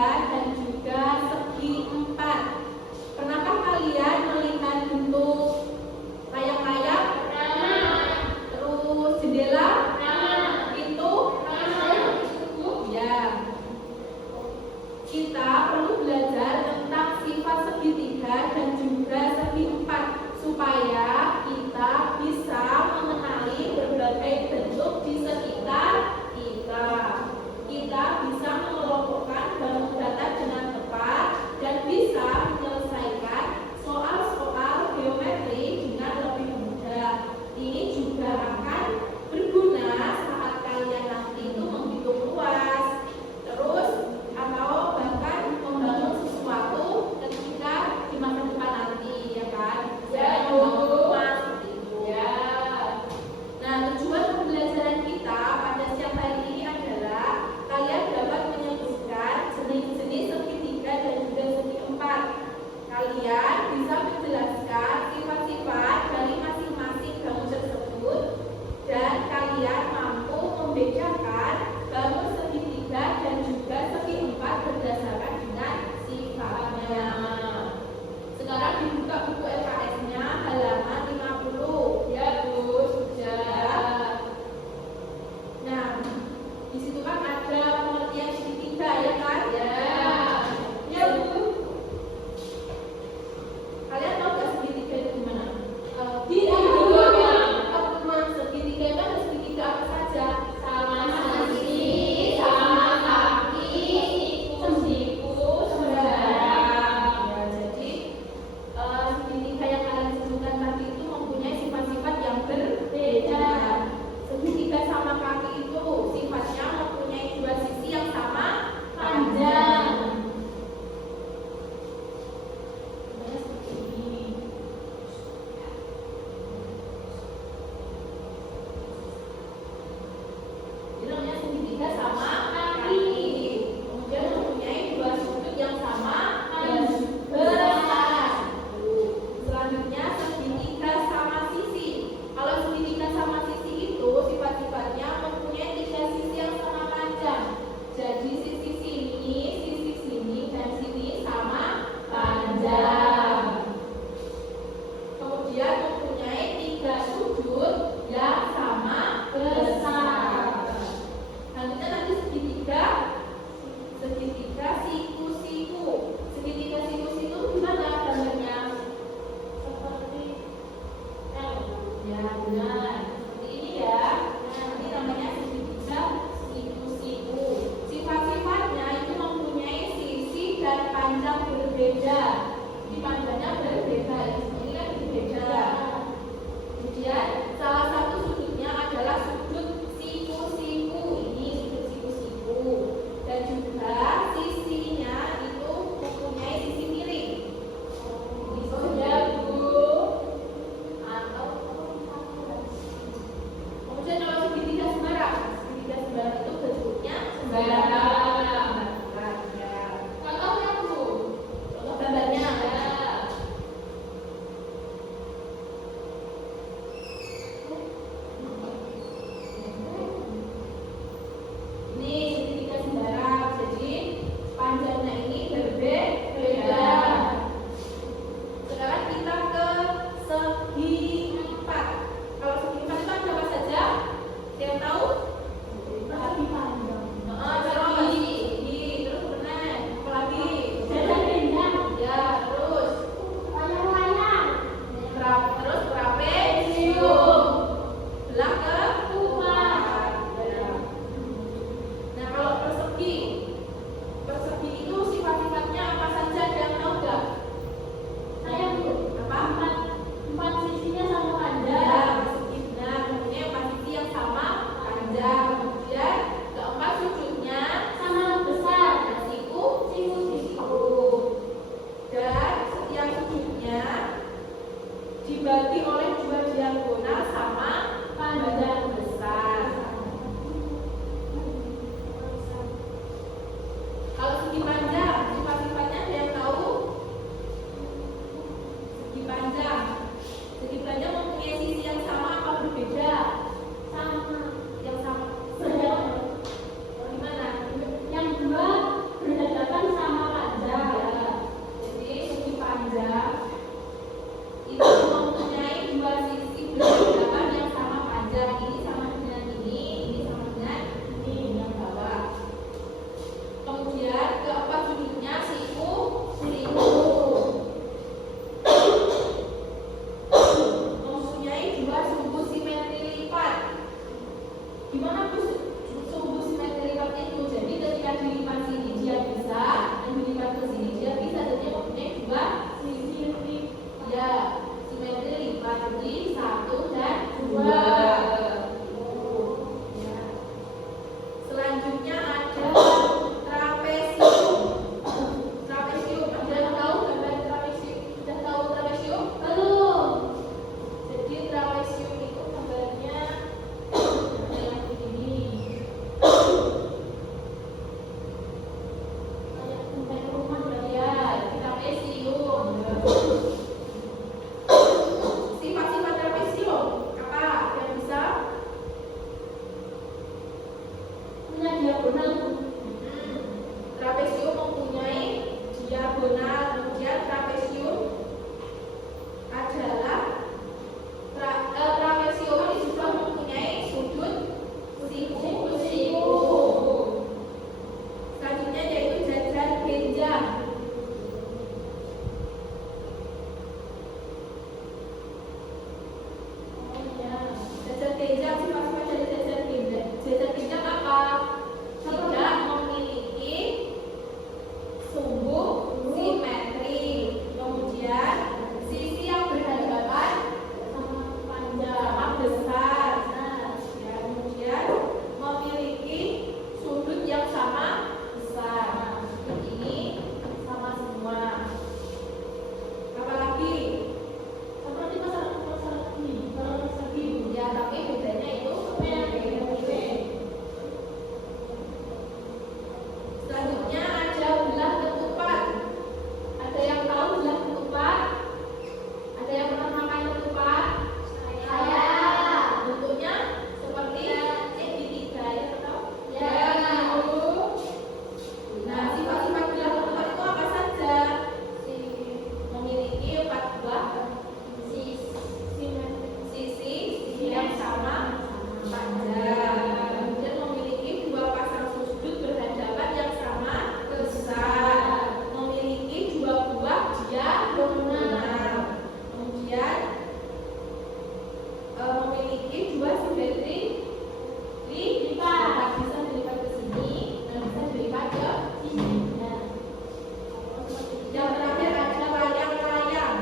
dan juga segi empat. Pernahkah kalian melihat bentuk layang-layang? Terus jendela? Pintu? Ya. Kita perlu belajar tentang sifat segitiga dan juga segi empat supaya kita bisa mengenali berbagai bentuk di sekitar kita. Kita bisa mengelompokkan bangun data dengan tepat dan bisa menyelesaikan soal-soal geometri dengan lebih mudah. Ini juga akan berguna saat kalian nanti itu menghitung luas, terus atau bahkan membangun sesuatu ketika di masa depan nanti, ya kan? Membangun rumah seperti itu. Ya. Nah, tujuan pembelajaran kita pada siang hari ini adalah kalian dapat menyebutkan jenis-jenis segitiga dan juga segi empat. Kalian bisa menjelaskan sifat-sifat dari masing-masing bangun tersebut dan kalian mampu membedakan bangun segitiga dan juga segi empat berdasarkan dengan sifatnya. Sekarang dibuka buku LKS-nya halaman 50. Ya, Bu, sudah. Nah, di situ kan ada pengertian segitiga, ya kan? Ya. Ya, Bu. Kalian tahu nggak segitiga itu gimana? Segitiga itu ada segitiga apa saja? Sama sisi, sama kaki, siku, sembarang. Ya, jadi segitiga yang kalian sebutkan tadi itu mempunyai sifat-sifat yang berbeda. Segitiga sama kaki itu sifatnya mempunyai dua sisi yang sama panjang. Seperti ini. Ini namanya segitiga sama kaki. Kemudian mempunyai dua sudut yang sama dan besar. Selanjutnya segitiga sama sisi. Kalau segitiga sama sisi itu sifat-sifatnya mempunyai tiga sisi yang sama panjang. Jadi sisi sini, dan sini sama panjang. Kemudian mempunyai tiga sudut yang sama besar. Selanjutnya nanti segitiga siku-siku. Segitiga siku-siku gimana gambarnya? Seperti L. Ya, benar. Seperti ini ya. Nah, ini namanya segitiga siku-siku. Sifat-sifatnya itu mempunyai sisi dan panjang berbeda. Di panjangnya berbeda, ini kan berbeda. Kemudian salah satu sudutnya adalah sudut siku-siku. Ini sudut siku-siku. Dan juga sisinya itu mempunyai sisi miring. Bisa ya, Bu. Atau kemudian kalau segitiga sembarang itu bentuknya sembarang. Contohnya, Bu. Contoh gambarnya ada. diagonal. Kemudian trapesium adalah trapesium ini juga mempunyai sudut siku. Selanjutnya yaitu jajar genjang. Jajar genjang, sifat-sifat dari jajar genjang. Jajar genjang apa? Tidak memiliki sumbu simetri. Kemudian sisi yang berhadapan sama besar. Ya, kemudian memiliki sudut yang sama besar. Ini sama semua. Apalagi seperti masalah persegi, ya, tapi bedanya itu selanjutnya ada belah ketupat. Ada yang tahu belah ketupat? Ada yang pernah makan ketupat? Saya. Bentuknya seperti segitiga, ya tahu? Ya. Nah, sifat-sifat belah ketupat itu apa saja? Memiliki 4 buah sisi yang sama panjang. Kemudian memiliki 2 pasang sudut berhadapan yang sama besar. Memiliki 2 buah diagonal. Kemudian memiliki 2 simetri lipat. Bisa dilipat ke sini dan bisa dilipat ke sini. Yang terakhir ada layang-layang.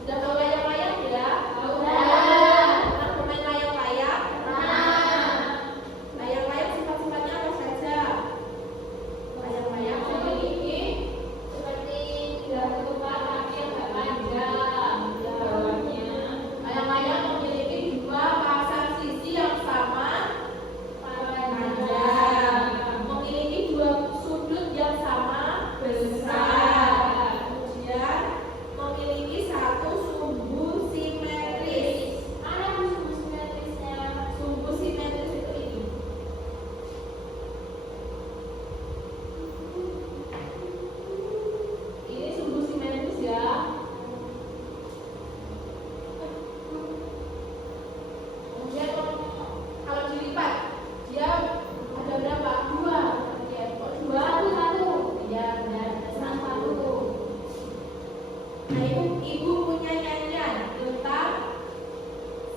Sudah tahu layang-layang ya? Pernah bermain layang-layang? Layang-layang sifat-sifatnya apa saja? Layang-layang memiliki seperti belah ketupat tapi yang agak panjang bawahnya. Layang-layang memiliki 2 pasang sisi yang sama panjang. Memiliki 2 sudut yang sama besar. Kemudian memiliki 1 sumbu simetris. Mana sumbu simetrisnya? Sumbu simetris itu ini. Ini sumbu simetris ya. Kemudian kalau dilipat, dia ada berapa? 2. Ya, 2. Ya, benar. Satu. Nah, ibu punya nyanyian tentang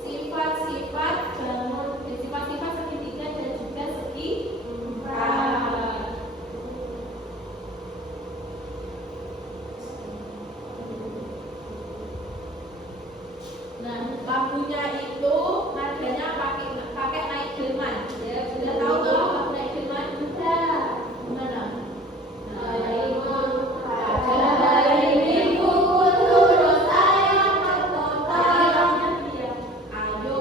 sifat-sifat bangun, sifat-sifat segitiga dan juga segi empat. Nah, bambunya itu nadanya pakai naik delman. Ya, sudah tahu toh bambu naik delman? Sudah. Gimana? Ayo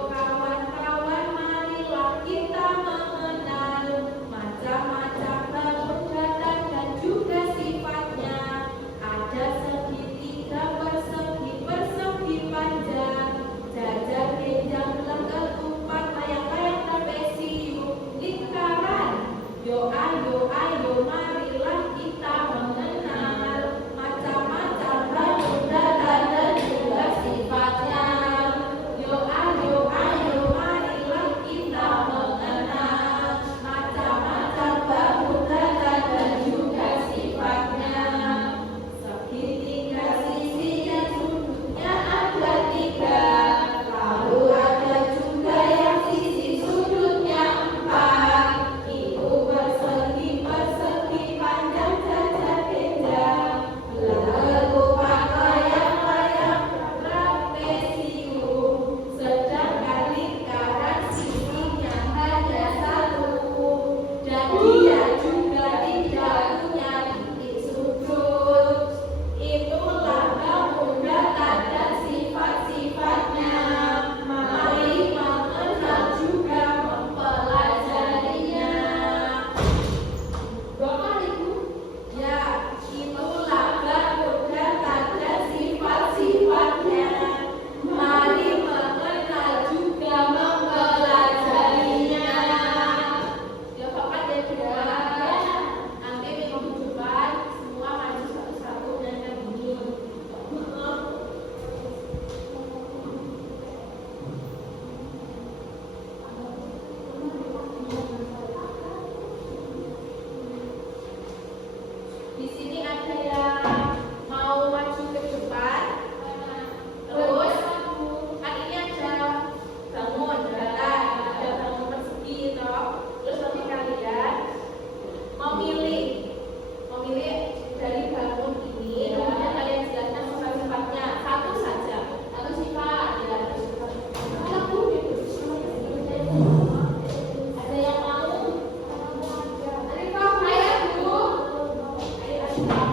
kawan-kawan, marilah kita mengenal macam-macam bangunan dan juga sifatnya. Ada segitiga, persegi, persegi panjang, jajar Di sini ada yang mau maju ke depan. Terus kan ini ada bangun datar, ada bangun persegi toh. Terus nanti kalian memilih dari bangun ini, kemudian kalian jelaskan sifat-sifatnya satu saja, satu sifat ya. Ada yang mau? Arifah, ayo dulu. Ayo Arifah.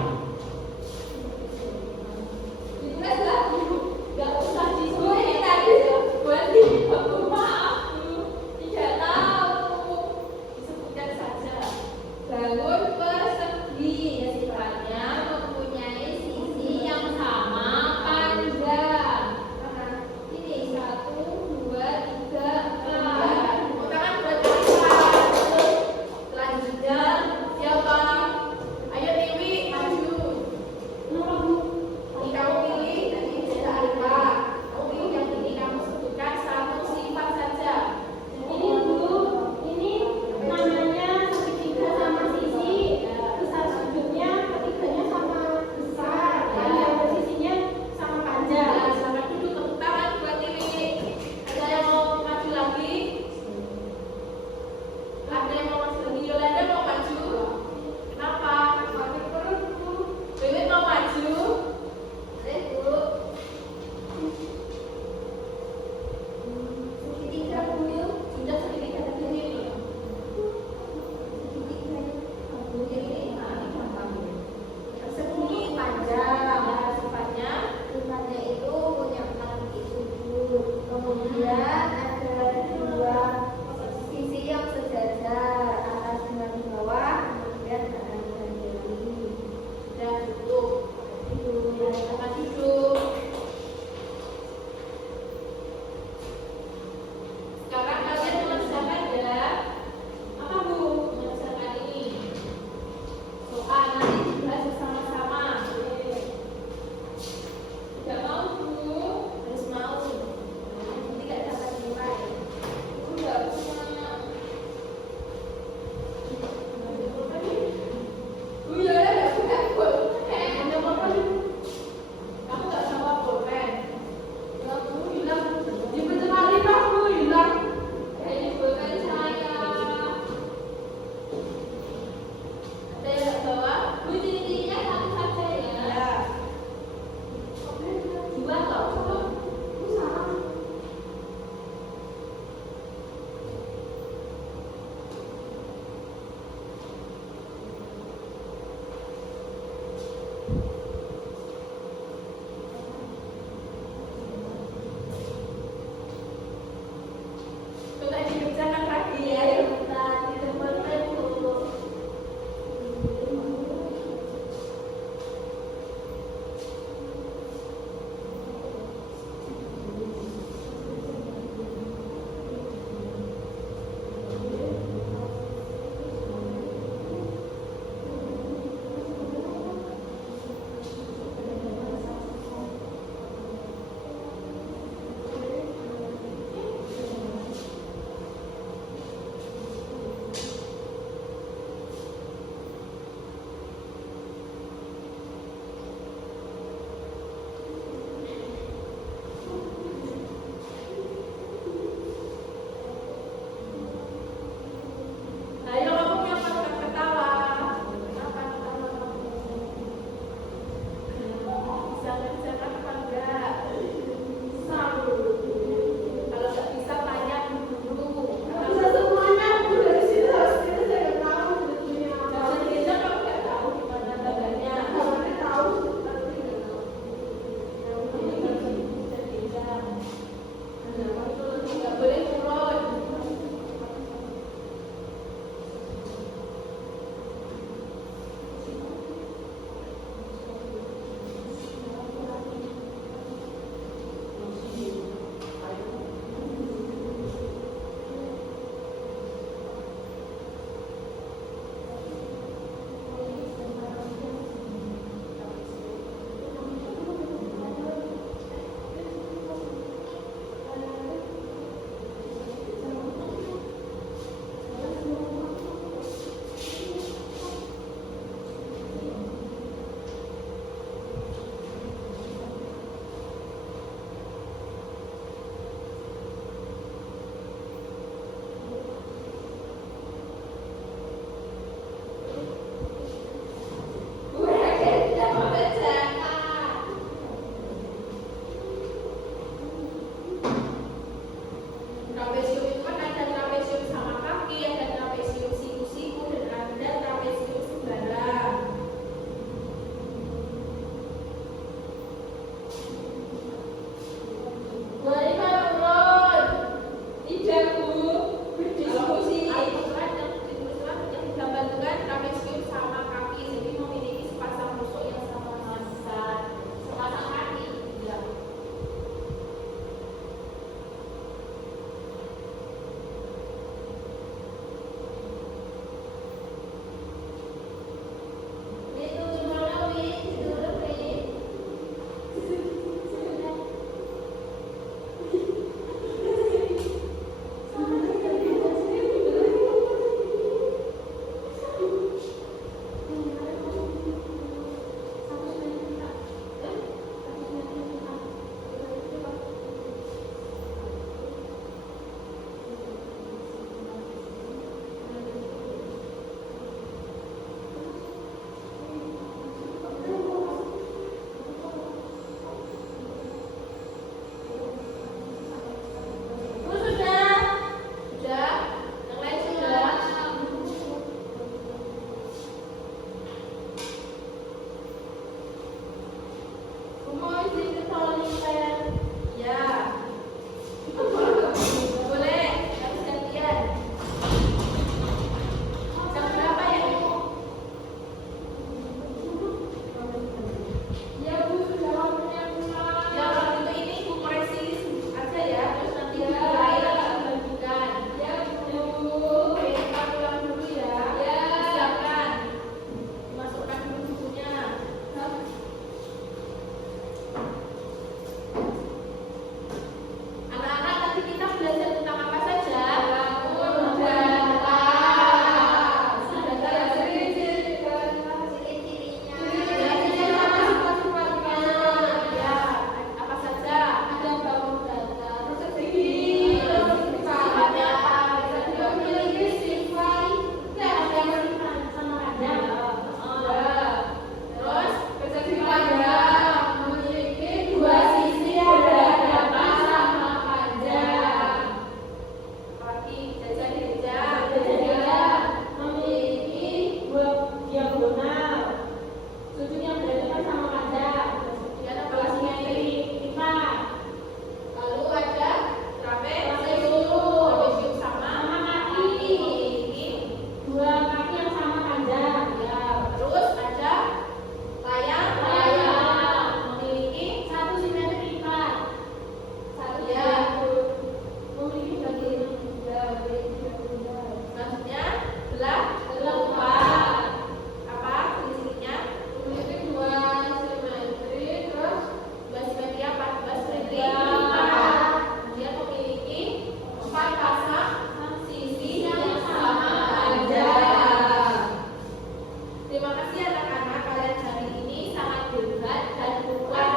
kasih anak-anak, kalian hari ini sangat hebat dan kuat